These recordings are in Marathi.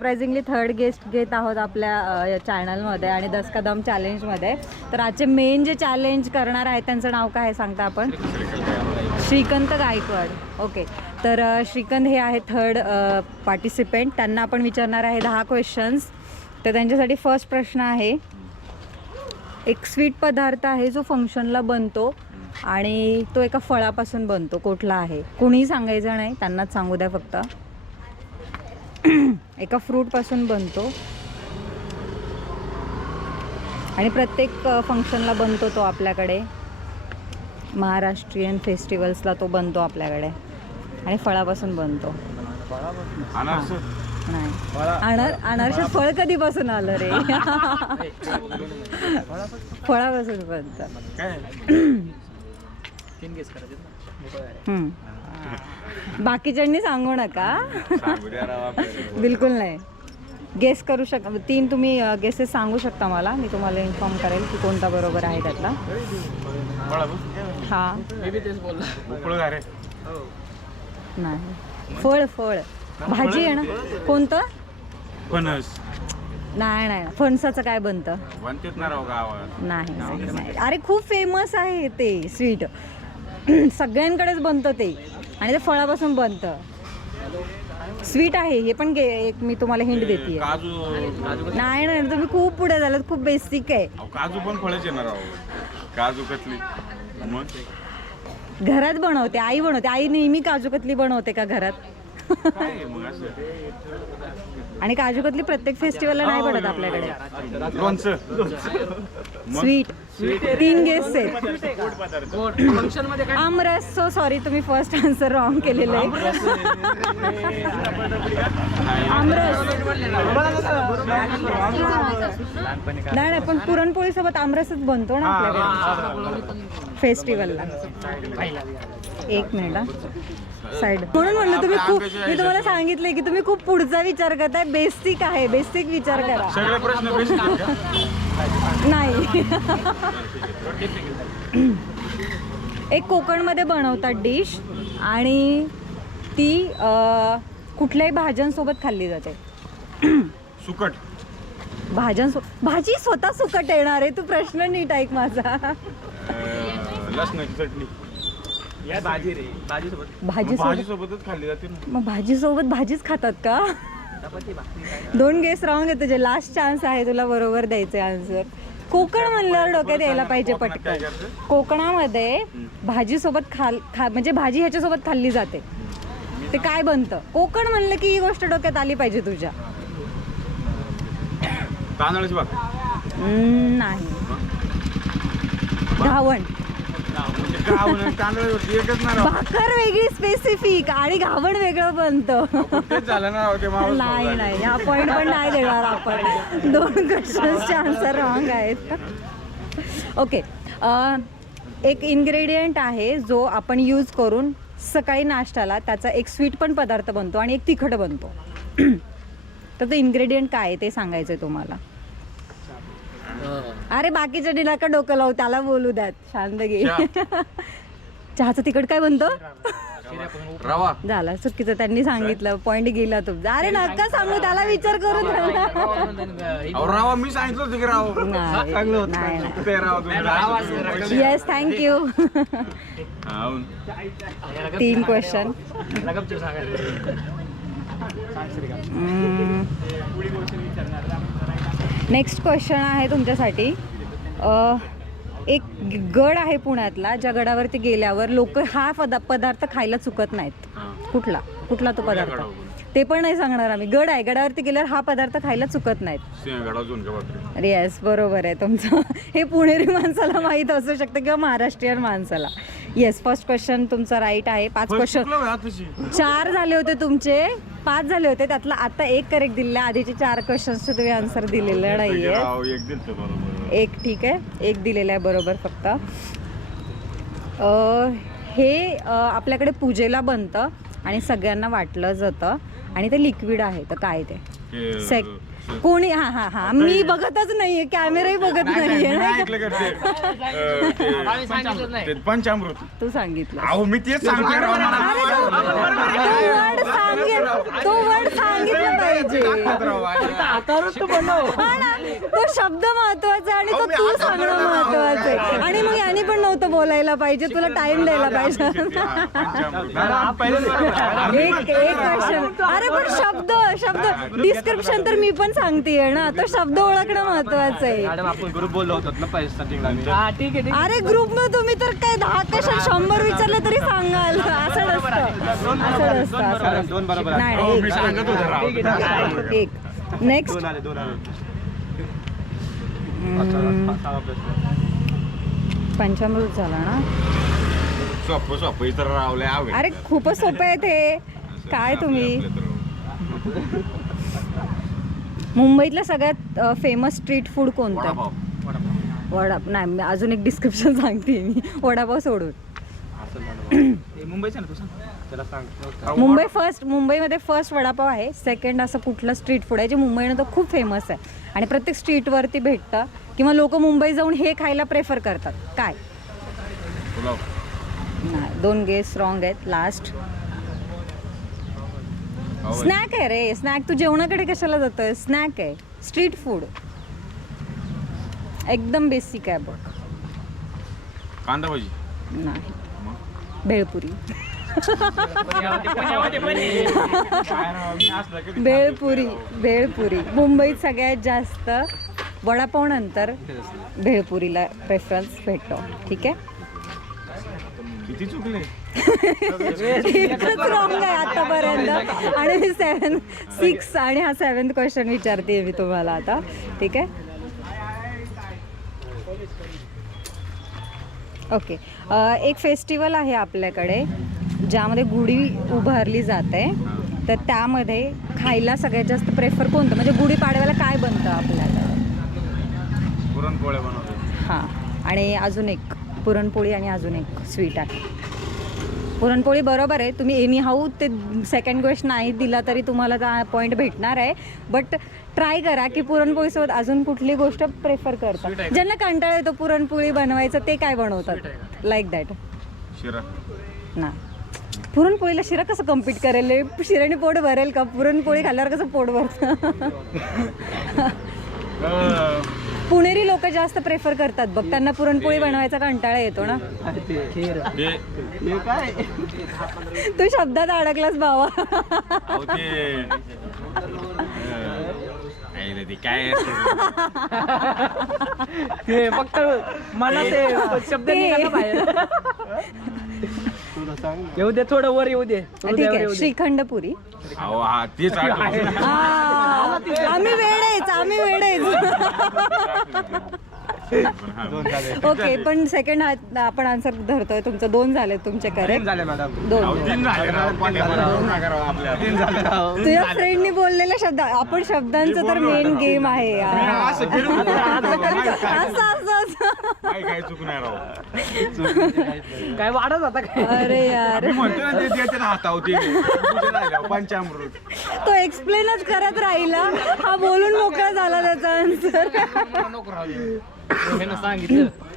सरप्राइझिंगली थर्ड गेस्ट घेत आहोत आपल्या चॅनलमध्ये आणि 10 कदम चॅलेंजमध्ये. तर आजचे मेन जे चॅलेंज करणार आहेत त्यांचं नाव काय आहे सांगता आपण? श्रीकांत गायकवाड. ओके, तर श्रीकांत हे आहे थर्ड पार्टिसिपेंट. त्यांना आपण विचारणार आहे 10 क्वेश्चन्स. तर त्यांच्यासाठी फर्स्ट प्रश्न आहे, एक स्वीट पदार्थ आहे जो फंक्शनला बनतो आणि तो एका फळापासून बनतो, कुठला आहे? कुणीही सांगायचं नाही, त्यांनाच सांगू द्या फक्त. एका फ्रूटपासून बनतो आणि प्रत्येक फंक्शनला बनतो तो आपल्याकडे. महाराष्ट्रीयन फेस्टिवल्सला तो बनतो आपल्याकडे आणि फळापासून बनतो. नाही, अनारसे फळ कधीपासून आलं रे? फळापासून बनतं. बाकीच्यांनी सांगू नका. बिलकुल नाही. गेस करू शकता, 3 तुम्ही गेसेस सांगू शकता मला, मी तुम्हाला इन्फॉर्म करेल की कोणता बरोबर आहे त्यातला. हा नाही, फळ फळ भाजी आहे ना. कोणतं? फणस. नाही नाही, फणसाचं काय बनतं? नाही, अरे खूप फेमस आहे ते स्वीट, सगळ्यांकडेच बनतं ते आणि ते फळापासून बनतं. स्वीट आहे हे पण. एक मी तुम्हाला हिंट देते. नाही नाही, तुम्ही खूप पुढे झालात, खूप बेसिक आहे. काजू पण फळच येणार. काजू कतली घरात बनवते, आई बनवते. आई नेहमी काजू कतली बनवते का घरात? आणि काजू कतली प्रत्येक फेस्टिवलला नाही बनत आपल्याकडे. स्वीट. 3 गेस आहेत. आमरस. सो सॉरी, तुम्ही फर्स्ट आन्सर रॉंग केलेलं आहे. आमरस नाही नाही, पण पुरणपोळी सोबत आमरसच बनतो ना आपल्याकडे फेस्टिवलला. 1 मिनिट हा, साईड. म्हणून म्हणलं तुम्ही खूप, मी तुम्हाला सांगितलंय की तुम्ही खूप पुढचा विचार करताय. बेसिक आहे, बेसिक विचार करा. सगळे प्रश्न बेसिक नाही. एक कोकणमध्ये बनवतात डिश आणि ती कुठल्याही भाज्यांसोबत खाल्ली जाते. सुकट. भाजी स्वतः सुकट येणार आहे? तू प्रश्न नीट ऐक माझा. लसणाची चटणी. भाजी सोबतच खाल्ली जाते ना. मग भाजी सोबत भाजीच खातात का? 2 गेस रॉंग आहे तुझे. लास्ट चान्स आहे तुला बरोबर द्यायचे आन्सर. कोकण म्हणल्यावर डोक्यात यायला पाहिजे पटकन. कोकणामध्ये भाजी सोबत म्हणजे भाजी ह्याच्यासोबत खाल्ली जाते. ते काय बनतं? कोकण म्हणलं की ही गोष्ट डोक्यात आली पाहिजे तुझ्या. तांदळाची भात. नाही. घावण. भाकर वेगळी स्पेसिफिक आणि घावण वेगळं बनतं. नाही नाही, हा पॉइंट पण नाही देणार आपण. 2 क्वेश्चन्सचे आन्सर रॉंग आहेत. ओके, एक इन्ग्रेडियंट आहे जो आपण यूज करून सकाळी नाश्त्याला त्याचा एक स्वीट पण पदार्थ बनतो आणि एक तिखट बनतो. तर तो इन्ग्रेडियंट काय आहे ते सांगायचं आहे तुम्हाला. अरे बाकीच्या डिला का डोकं लावू, त्याला बोलू द्यात. शांत घे. चहाचं तिखट काय बनतं? रवा. झाला, चुकीचं त्यांनी सांगितलं, पॉइंट गेला तुमचा. अरे नका सांगू, त्याला विचार करून. रवा मी सांगितलं होतं की नाही. Yes, thank you. 3 question. Next question आहे तुमच्यासाठी. एक गड आहे पुण्यातला, ज्या गडावरती गेल्यावर लोक हा पदार्थ खायला चुकत नाहीत. कुठला तो पदार्थ? ते पण नाही सांगणार आम्ही. गड आहे, गडावरती गेल्यावर हा पदार्थ खायला चुकत नाहीत. येस, बरोबर आहे तुमचं. हे पुणेरी माणसाला माहीत असू शकतं किंवा महाराष्ट्रीयन माणसाला. येस, फर्स्ट क्वेश्चन तुमचा राईट आहे. 5 क्वेश्चन. 4 झाले होते तुमचे, 5 झाले होते, त्यातला आता 1 करेक्ट दिलेला. आधीचे 4 क्वेश्चनचे तुम्ही आन्सर दिलेलं नाहीये. 1 ठीक आहे, 1 दिलेला आहे बरोबर. फक्त हे आपल्याकडे पूजेला बनतं आणि सगळ्यांना वाटलं जातं आणि ते लिक्विड आहे. तर काय ते? कोणी हा मी बघतच नाहीये, कॅमेराही बघत नाहीये. ऐकलं का ते पंचामृत तू सांगितलं. अहो मी तेच सांगतोय राव मला. तो वर्ड सांगितलं पाहिजे. हा ना, तो शब्द महत्वाचा आणि तो तू सांगणं महत्वाचं आहे. आणि मग यांनी पण नव्हतं बोलायला पाहिजे, तुला टाइम द्यायला पाहिजे. एक क्वेश्चन. अरे पण शब्द डिस्क्रिप्शन तर मी पण सांगतेय ना, तो शब्द ओळखणं महत्वाचं आहे. आपण ग्रुप बोललो होतो ना पहिले स्टार्टिंगला. अरे ग्रुप मध्ये तुम्ही तर काय 10 क्वेश्चन 100 विचारले तरी सांगाल. असं नसतं. दोन बरोबर नाही हो, मी सांगत होतो राव. एक नेक्स्ट. पंचामृत झाला ना. सोपं इतर रावले आवे. अरे खूपच सोपं आहे ते. काय तुम्ही मुंबईतलं सगळ्यात फेमस स्ट्रीट फूड कोणतं आहे? वडापाव. नाही, मी अजून एक डिस्क्रिप्शन सांगते मी. वडापाव सोडून मुंबईचं ना तू सांग त्याला सांग. मुंबईमध्ये फर्स्ट वडापाव आहे. सेकंड असं कुठलं स्ट्रीट फूड आहे जे मुंबईनं तर खूप फेमस आहे आणि प्रत्येक स्ट्रीटवरती भेटतं किंवा लोक मुंबई जाऊन हे खायला प्रेफर करतात. काय? पुलाव. नाही, 2 गेस रॉंग आहेत. लास्ट स्नॅक आहे रे. स्नॅक. तू जेवणाकडे कशाला जातोय? स्नॅक आहे, स्ट्रीट फूड, एकदम बेसिक आहे बघ. कांदा भाजी. नाही, भेळपुरी. भेळपुरी मुंबईत सगळ्यात जास्त. वडापाव नंतर भेळपुरीला प्रेफरन्स भेटतो. ठीक आहे. किती चुकले. एकच रॉंग आहे आतापर्यंत आणि मी 6 आणि हा 7th क्वेश्चन विचारते मी तुम्हाला आता. ठीक आहे. ओके. एक फेस्टिवल आहे आपल्याकडे ज्यामध्ये गुढी उभारली जाते, तर त्यामध्ये खायला सगळ्यात जास्त प्रेफर कोणतं? म्हणजे गुढीपाडव्याला काय बनतं आपल्याला? पुरणपोळ्या बनवतो. हां, आणि अजून एक पुरणपोळी आणि अजून एक स्वीट आहे. पुरणपोळी बरोबर आहे. तुम्ही एनी हाऊ ते सेकंड क्वेश्चन नाही दिला तरी तुम्हाला त्या पॉईंट भेटणार आहे. बट ट्राय करा की पुरणपोळीसोबत अजून कुठली गोष्ट प्रेफर करतात. ज्यांना कंटाळा येतो पुरणपोळी बनवायचं ते काय बनवतात? Like that. शिरा. ना, पुरणपोळीला शिरा कसं कम्पीट करेल? शिराने पोट भरेल का? पुरणपोळी खाल्ल्यावर कसं पोट भरतं? पुणेरी लोक जास्त प्रेफर करतात बघ, त्यांना पुरणपोळी बनवायचा कंटाळा येतो ना. तू शब्दात अडकलास भावा. काय फक्त मला ते शब्द निघाला बाहेर. येऊ दे, थोडं वर येऊ दे. ठीक आहे. श्रीखंड पुरी. तेच आम्ही वेळेच. ओके, पण सेकंड आपण आन्सर धरतोय. तुमचं 2 झाले तुमचे करेक्ट. झाले मॅडम. 2. तुझ्या फ्रेंडनी बोललेल्या शब्द. आपण शब्दांचं तर मेन गेम आहे यार. काय चुक नाही राव. काय वाढत होता काय? अरे यार, पंचामृत. तो एक्सप्लेनच करत राहिला. हा बोलून मोकळा झाला त्याचा आन्सर.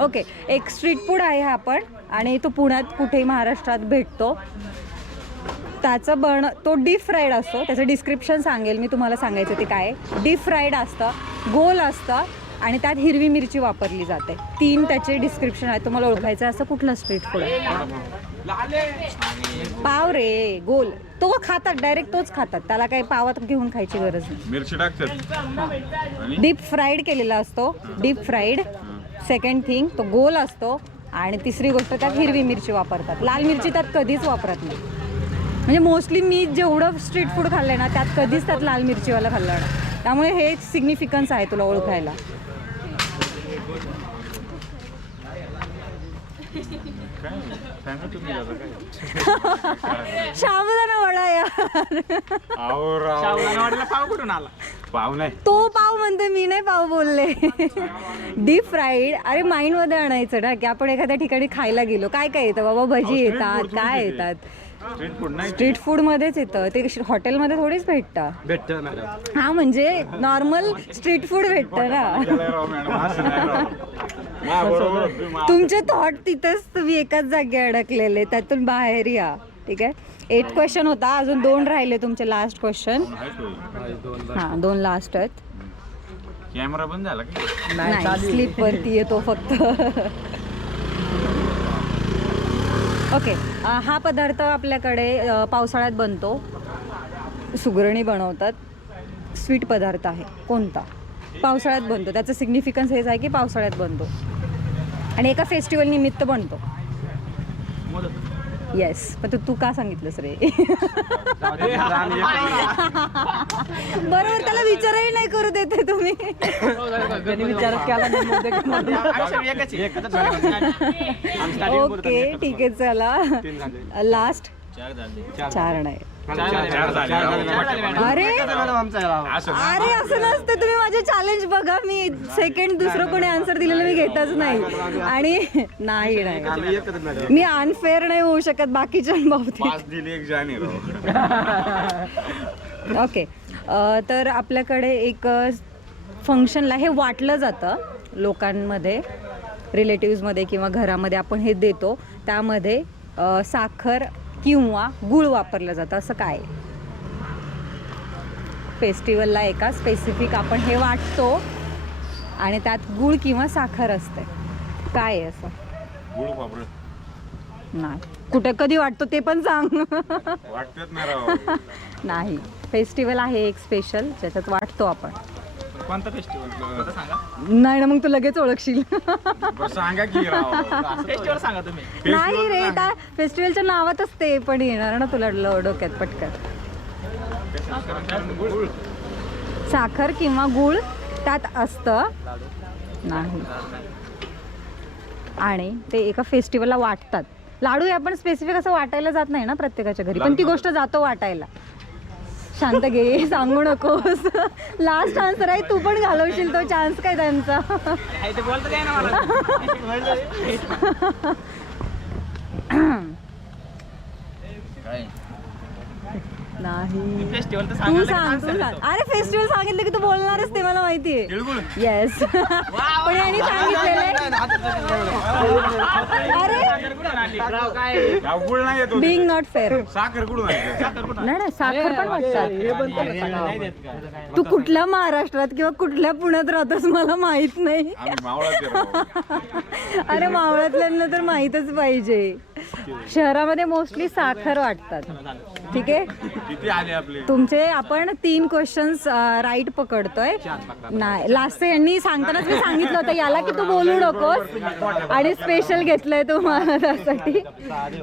ओके. एक स्ट्रीट फूड आहे हा पण, आणि तो पुण्यात कुठेही महाराष्ट्रात भेटतो. तो डीप फ्राईड असतो. त्याचं डिस्क्रिप्शन सांगेल मी तुम्हाला. सांगायचं ते काय. डीप फ्राईड असतं, गोल असतं आणि त्यात हिरवी मिरची वापरली जाते. 3 त्याचे डिस्क्रिप्शन आहेत. तुम्हाला ओळखायचं असं कुठलं स्ट्रीट फूड आहे? पाव रे, गोल. तो खातात, डायरेक्ट तोच खातात. त्याला काही पावात घेऊन खायची गरज नाही. मिरची टाकतात. डीप फ्राईड केलेला असतो. Deep fried. सेकंड थिंग, तो गोल असतो. आणि तिसरी गोष्ट, त्यात हिरवी मिरची वापरतात. लाल मिरची त्यात कधीच वापरत नाही. म्हणजे मोस्टली मी जेवढं स्ट्रीट फूड खाल्लं ना, त्यात कधीच त्यात लाल मिरचीवाला खाल्लं ना. त्यामुळे हे सिग्निफिकन्स आहे तुला ओळखायला. साबुदाणा वडा यार. पाव कुठून आला? पाव नाही, तो पाव म्हणते मी, नाही पाव बोलले. Deep fried. अरे माइंड मध्ये आणायचं ना की आपण एखाद्या ठिकाणी खायला गेलो, काय काय येतं बाबा. भजी येतात, काय येतात. स्ट्रीट फूड नाही स्ट्रीट फूड मध्येच येतं ते, हॉटेलमध्ये थोडीच भेटतं. भेटतं मॅडम. हा म्हणजे नॉर्मल स्ट्रीट फूड भेटतं ना. गेलाय राव मॅडम, असं नाही राव. मा बरोबर तुम्ही तुमचे थॉट तिथेच, तुम्ही एकाच जागी अडकलेले, त्यातून बाहेर या. ठीक आहे, 8 क्वेश्चन होता, अजून 2 राहिले तुमचे लास्ट क्वेश्चन. हा 2 लास्ट आहेत. कॅमेरा बंद झाला की नाही, स्लिप वरती येतो फक्त. ओके, हा पदार्थ आपल्याकडे पावसाळ्यात बनतो, सुगरणी बनवतात, स्वीट पदार्थ आहे. कोणता? पावसाळ्यात बनतो, त्याचं सिग्निफिकन्स हेच आहे की पावसाळ्यात बनतो आणि एका फेस्टिवल निमित्त बनतो. येस, पण तू का सांगितलंस रे? बरोबर, त्याला विचारही नाही करू देते तुम्ही. त्यांनी विचारच केला नाही. ओके ठीक आहे, चला लास्ट 4 नाही. अरे अरे असं नसतं, तुम्ही माझे चॅलेंज बघा, मी सेकंड दुसरं कोणी आन्सर दिलेलं मी घेतच नाही. आणि नाही मी अनफेअर नाही होऊ शकत बाकीच्या बाबतीत. 5 दिली 1 जाणी राव. ओके, तर आपल्याकडे एक फंक्शनला हे वाटलं जातं लोकांमध्ये, रिलेटिव्समध्ये किंवा घरामध्ये आपण हे देतो. त्यामध्ये साखर किंवा गूळ वापरलं जातं. असं काय? फेस्टिवलला एका स्पेसिफिक आपण हे वाटतो आणि त्यात गूळ किंवा साखर असते. काय आहे असं? गुळ वापरत नाही. कुठे कधी वाटतो ते पण सांग. वाटतात ना राव. नाही, फेस्टिवल आहे एक स्पेशल ज्याच्यात वाटतो आपण. कोणता फेस्टिवल सांगा. नाही ना, मग तू लगेच ओळखशील. बरं सांगा की राव. फेस्टिवल सांगा तुम्ही. नाही रे, त्या फेस्टिवलच्या नावातच ते पण येणार ना तुला डोक्यात पटकन. साखर किंवा गूळ त्यात असतं. नाही, आणि ते एका फेस्टिवलला वाटतात. लाडू हे आपण स्पेसिफिक असं वाटायला जात नाही ना प्रत्येकाच्या घरी, पण ती गोष्ट जातो वाटायला. शांत घे, सांगू नकोस. लास्ट आन्सर आहे, तू पण घालवशील तो चान्स काय त्यांचा. ते बोलतं काय ना मला. नाही, फेस्टिवल तर तू सांग, तू सांग. अरे फेस्टिवल सांगितलं की तू बोलणारच ते मला माहितीये. येस, पण यांनी सांगितलेलं. अरे गुळ नाही येतो. Being not fair. साखर कुठून आहे? नाही, साखर पण वाटतात. तू कुठल्या महाराष्ट्रात किंवा कुठल्या पुण्यात राहतोस मला माहित नाही. आम्ही मावळाचे राव. अरे मावळातल्यांना तर माहीतच पाहिजे. शहरामध्ये मोस्टली साखर वाटतात. ठीक आहे, किती आले आपले? तुमचे आपण 3 क्वेश्चन्स राईट पकडतोय. नाही, लास्ट यांनी सांगतानाच मी सांगितलं होतं याला की तू बोलू नकोस आणि स्पेशल घेतलंय तुम्हाला त्यासाठी.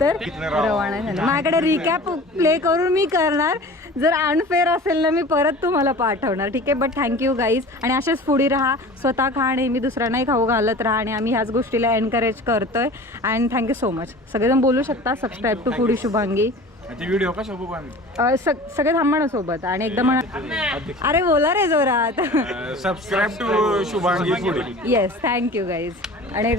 तर रवाना झालं. माझ्याकडे रिकॅप प्ले करून मी करणार. जर अनफेअर असेल ना मी परत तुम्हाला पाठवणार. ठीक आहे, बट थँक्यू गाईज. आणि असेच फूडी राहा, स्वतः खा, नेहमी दुसऱ्यांनाही खाऊ घालत राहा. आणि आम्ही ह्याच गोष्टीला एनकरेज करतोय. And thank you so much. सगळेजण बोलू शकता subscribe to foodie Shubhangi. Video कशा बघू आम्ही? सगळे थांबा ना सोबत आणि एकदम म्हणा. अरे बोला रे जोरात. Subscribe to Shubhangi foodie. Yes, thank you guys. आणि